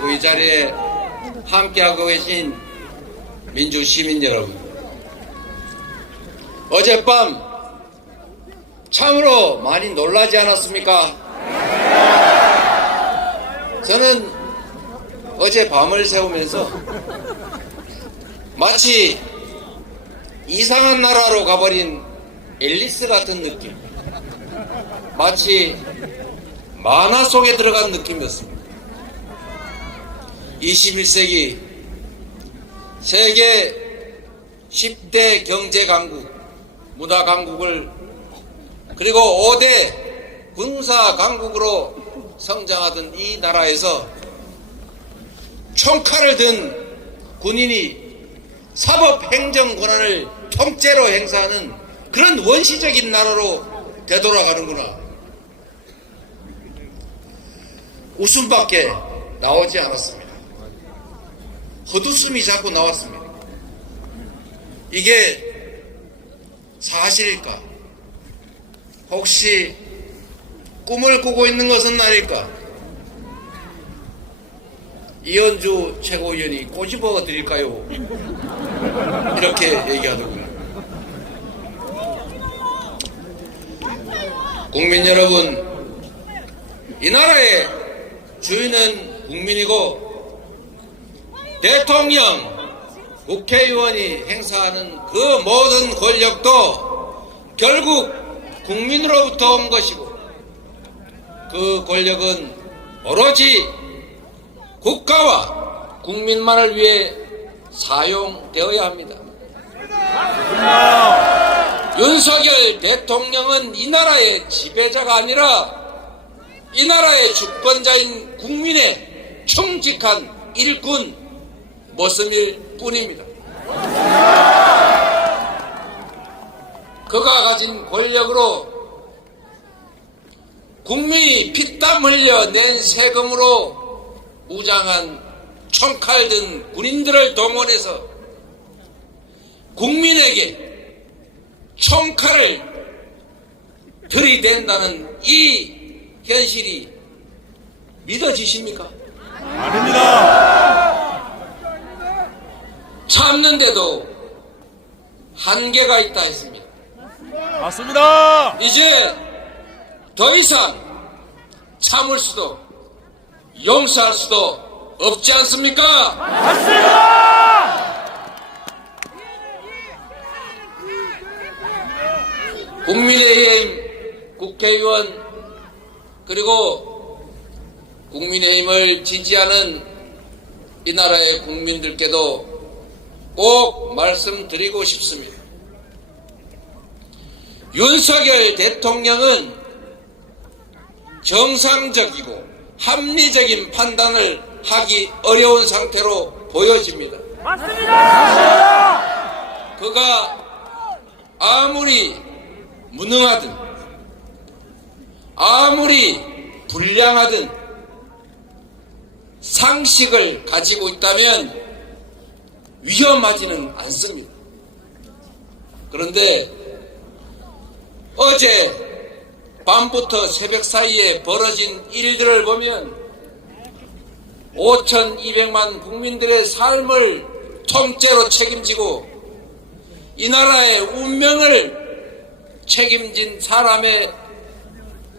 그리고 이 자리에 함께하고 계신 민주시민 여러분, 어젯밤 참으로 많이 놀라지 않았습니까? 저는 어제 밤을 새우면서 마치 이상한 나라로 가버린 앨리스 같은 느낌, 마치 만화 속에 들어간 느낌이었습니다. 21세기 세계 10대 경제 강국, 문화 강국을 그리고 5대 군사 강국으로 성장하던 이 나라에서 총칼을 든 군인이 사법 행정 권한을 통째로 행사하는 그런 원시적인 나라로 되돌아가는구나. 웃음밖에 나오지 않았습니다. 헛웃음이 자꾸 나왔습니다. 이게 사실일까? 혹시 꿈을 꾸고 있는 것은 아닐까? 이현주 최고위원이 꼬집어 드릴까요? 이렇게 얘기하더군요. 국민 여러분, 이 나라의 주인은 국민이고 대통령, 국회의원이 행사하는 그 모든 권력도 결국 국민으로부터 온 것이고, 그 권력은 오로지 국가와 국민만을 위해 사용되어야 합니다. 윤석열 대통령은 이 나라의 지배자가 아니라 이 나라의 주권자인 국민의 충직한 일꾼 모습일 뿐입니다. 그가 가진 권력으로 국민이 피땀 흘려 낸 세금으로 무장한 총칼 든 군인들을 동원해서 국민에게 총칼을 들이댄다는 이 현실이 믿어지십니까? 아닙니다. 참는데도 한계가 있다 했습니다. 맞습니다. 이제 더 이상 참을 수도 용서할 수도 없지 않습니까? 맞습니다. 국민의힘 국회의원 그리고 국민의힘을 지지하는 이 나라의 국민들께도 꼭 말씀드리고 싶습니다. 윤석열 대통령은 정상적이고 합리적인 판단을 하기 어려운 상태로 보여집니다. 맞습니다. 그가 아무리 무능하든 아무리 불량하든 상식을 가지고 있다면 위험하지는 않습니다. 그런데 어제 밤부터 새벽 사이에 벌어진 일들을 보면 5,200만 국민들의 삶을 통째로 책임지고 이 나라의 운명을 책임진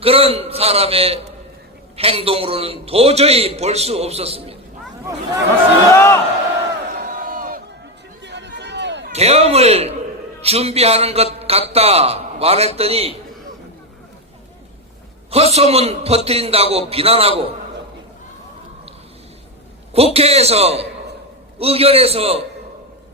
그런 사람의 행동으로는 도저히 볼 수 없었습니다. 계엄을 준비하는 것 같다 말했더니 헛소문 퍼뜨린다고 비난하고 국회에서 의결해서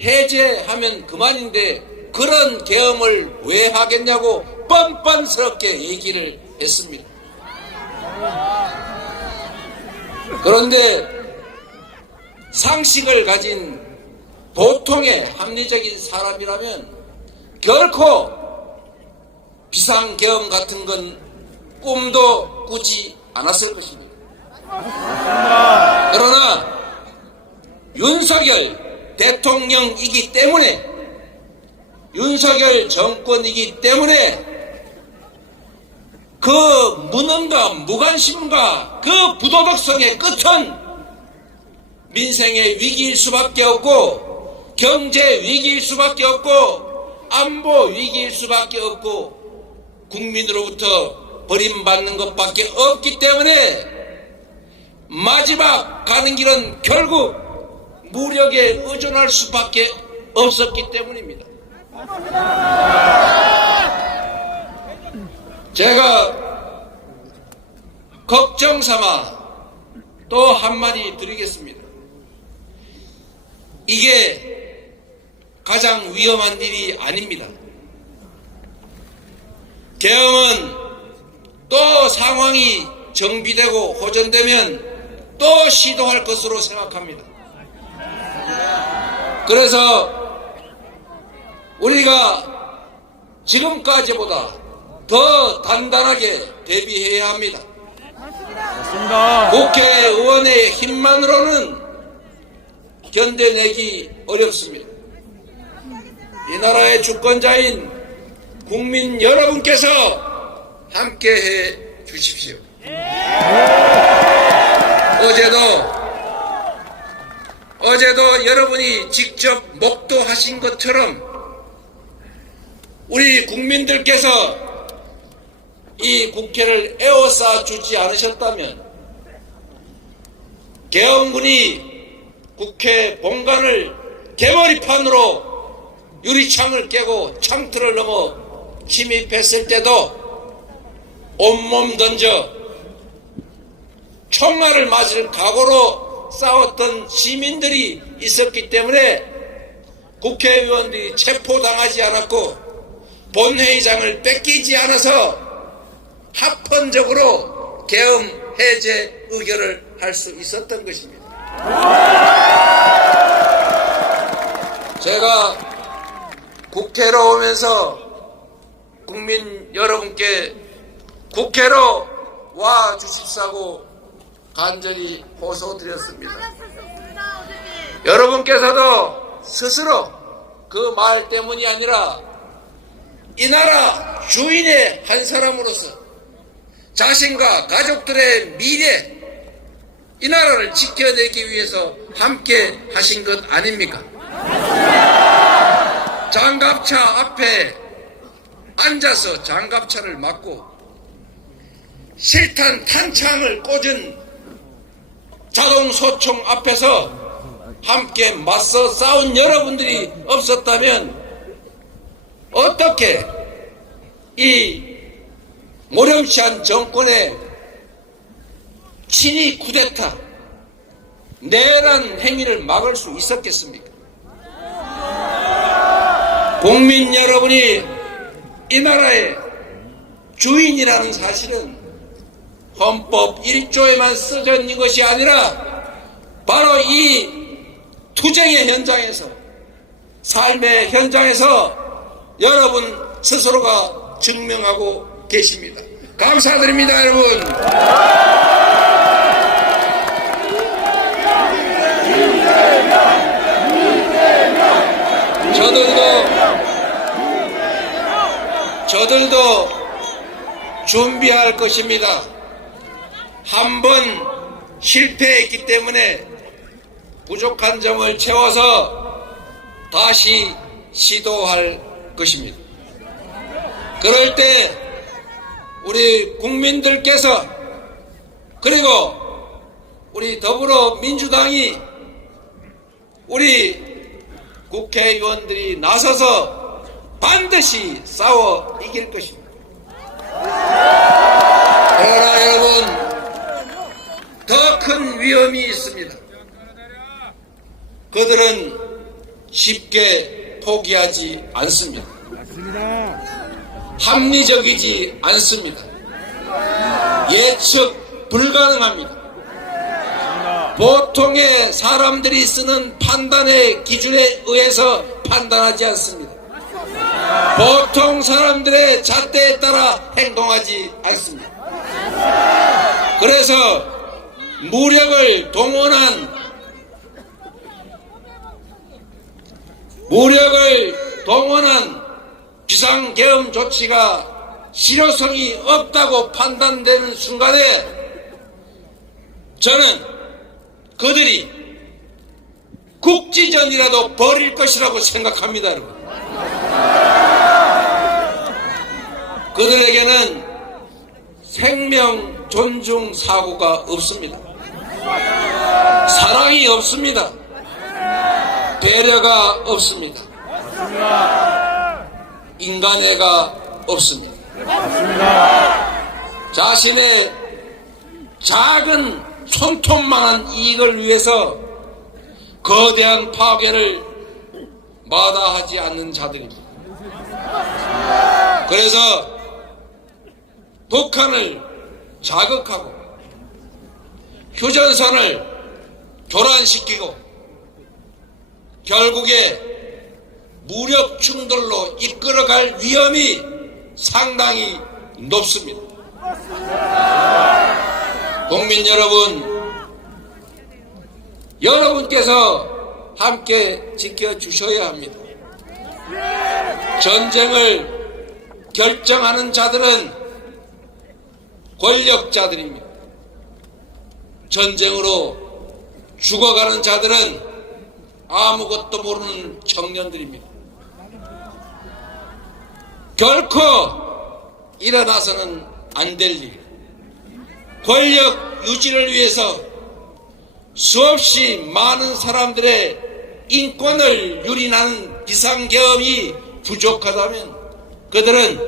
해제하면 그만인데 그런 계엄을 왜 하겠냐고 뻔뻔스럽게 얘기를 했습니다. 그런데 상식을 가진 보통의 합리적인 사람이라면 결코 비상계엄 같은 건 꿈도 꾸지 않았을 것입니다. 그러나 윤석열 대통령이기 때문에 윤석열 정권이기 때문에 그 무능과 무관심과 그 부도덕성의 끝은 민생의 위기일 수밖에 없고 경제 위기일 수밖에 없고 안보 위기일 수밖에 없고 국민으로부터 버림받는 것밖에 없기 때문에 마지막 가는 길은 결국 무력에 의존할 수밖에 없었기 때문입니다. 제가 걱정 삼아 또 한마디 드리겠습니다. 이게 가장 위험한 일이 아닙니다. 계엄은 또 상황이 정비되고 호전되면 또 시도할 것으로 생각합니다. 그래서 우리가 지금까지보다 더 단단하게 대비해야 합니다. 맞습니다. 국회의원의 힘만으로는 견뎌내기 어렵습니다. 이 나라의 주권자인 국민 여러분께서 함께해 주십시오. 어제도 여러분이 직접 목도하신 것처럼 우리 국민들께서 이 국회를 에워싸 주지 않으셨다면 계엄군이 국회 본관을 개머리판으로 유리창을 깨고 창틀을 넘어 침입했을 때도 온몸 던져 총알을 맞을 각오로 싸웠던 시민들이 있었기 때문에 국회의원들이 체포당하지 않았고 본회의장을 뺏기지 않아서 합헌적으로 계엄 해제 의결을 할 수 있었던 것입니다. 제가 국회로 오면서 국민 여러분께 국회로 와 주십사고 간절히 호소드렸습니다. 여러분께서도 스스로 그 말 때문이 아니라 이 나라 주인의 한 사람으로서 자신과 가족들의 미래, 이 나라를 지켜내기 위해서 함께 하신 것 아닙니까? 장갑차 앞에 앉아서 장갑차를 맞고 실탄 탄창을 꽂은 자동소총 앞에서 함께 맞서 싸운 여러분들이 없었다면 어떻게 이 모렴시한 정권의 친위 쿠데타, 내란 행위를 막을 수 있었겠습니까? 국민 여러분이 이 나라의 주인이라는 사실은 헌법 1조에만 쓰여 있는 것이 아니라 바로 이 투쟁의 현장에서, 삶의 현장에서 여러분 스스로가 증명하고 계십니다. 감사드립니다, 여러분. 저들도 준비할 것입니다. 한 번 실패했기 때문에 부족한 점을 채워서 다시 시도할 것입니다. 그럴 때 우리 국민들께서 그리고 우리 더불어민주당이 우리 국회의원들이 나서서 반드시 싸워 이길 것입니다. 그러나 여러분, 더 큰 위험이 있습니다. 그들은 쉽게 포기하지 않습니다. 합리적이지 않습니다. 예측 불가능합니다. 보통의 사람들이 쓰는 판단의 기준에 의해서 판단하지 않습니다. 보통 사람들의 잣대에 따라 행동하지 않습니다. 그래서 무력을 동원한 비상계엄 조치가 실효성이 없다고 판단되는 순간에 저는 그들이 국지전이라도 벌일 것이라고 생각합니다, 여러분. 그들에게는 생명 존중 사고가 없습니다. 사랑이 없습니다. 배려가 없습니다. 인간애가 없습니다. 자신의 작은 손톱만한 이익을 위해서 거대한 파괴를 마다하지 않는 자들입니다. 그래서 북한을 자극하고 휴전선을 교란시키고 결국에 무력 충돌로 이끌어갈 위험이 상당히 높습니다. 국민 여러분, 여러분께서 함께 지켜주셔야 합니다. 전쟁을 결정하는 자들은 권력자들입니다. 전쟁으로 죽어가는 자들은 아무것도 모르는 청년들입니다. 결코 일어나서는 안 될 일, 권력 유지를 위해서 수없이 많은 사람들의 인권을 유린하는 비상계엄이 부족하다면 그들은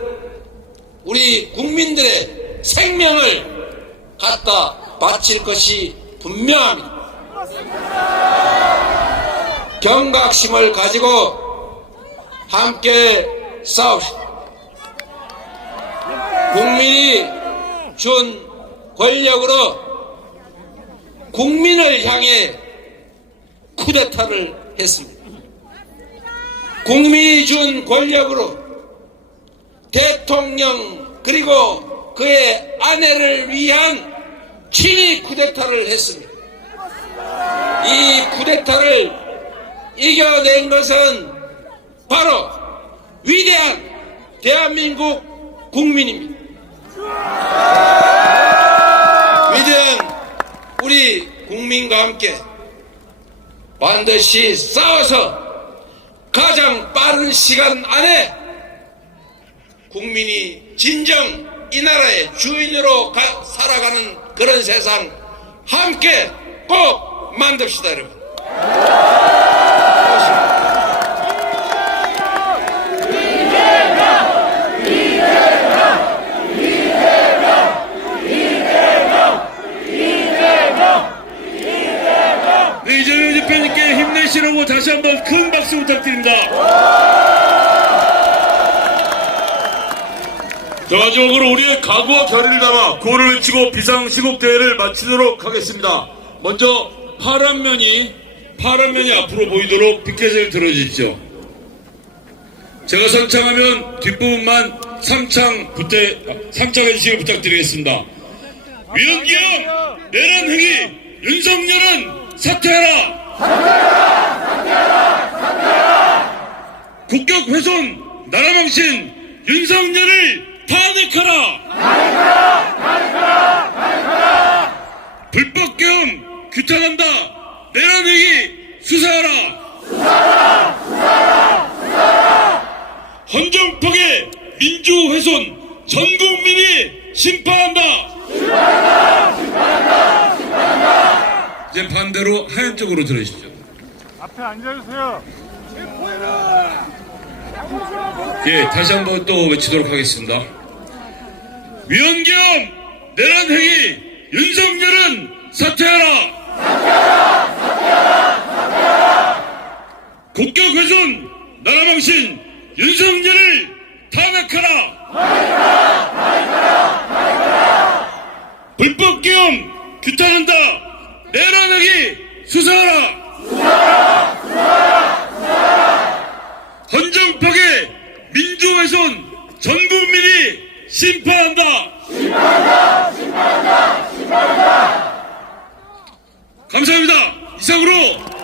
우리 국민들의 생명을 갖다 바칠 것이 분명합니다. 경각심을 가지고 함께 싸웁시다. 국민이 준 권력으로 국민을 향해 쿠데타를 했습니다. 국민이 준 권력으로 대통령 그리고 그의 아내를 위한 친위 쿠데타를 했습니다. 이 쿠데타를 이겨낸 것은 바로 위대한 대한민국 국민입니다. 위대한 우리 국민과 함께 반드시 싸워서 가장 빠른 시간 안에 국민이 진정 이 나라의 주인으로 살아가는 그런 세상 함께 꼭 만듭시다, 여러분. 이재명 대표님께 힘내시라고 다시 한번 큰 박수 부탁드립니다. 자, 마지막으로 우리의 각오와 결의를 담아 구호를 외치고 비상시국대회를 마치도록 하겠습니다. 먼저 파란 면이 앞으로 보이도록 피켓을 들어주십시오. 제가 선창하면 뒷부분만 삼창해주시기 부탁드리겠습니다. 위헌기형 내란 행위 윤석열은 사퇴하라! 국격 훼손 나라망신 윤석열을 탄핵하라! 불법계엄 규탄한다! 내란 행위 수사하라! 헌정파괴 민주훼손 전 국민이 심판한다! 이제 반대로 하얀 쪽으로 들으십시오. 앞에 앉아주세요. 예, 다시 한번 또 외치도록 하겠습니다. 위헌기엄 내란 행위 윤석열은 사퇴하라! 국격 훼손 나라망신 윤석열을 탄핵하라! 불법계엄 규탄한다! 내란 행위 수사하라! 헌정파괴 민주훼손 전 국민이 심판한다! 감사합니다. 이상으로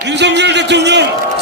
윤석열 대통령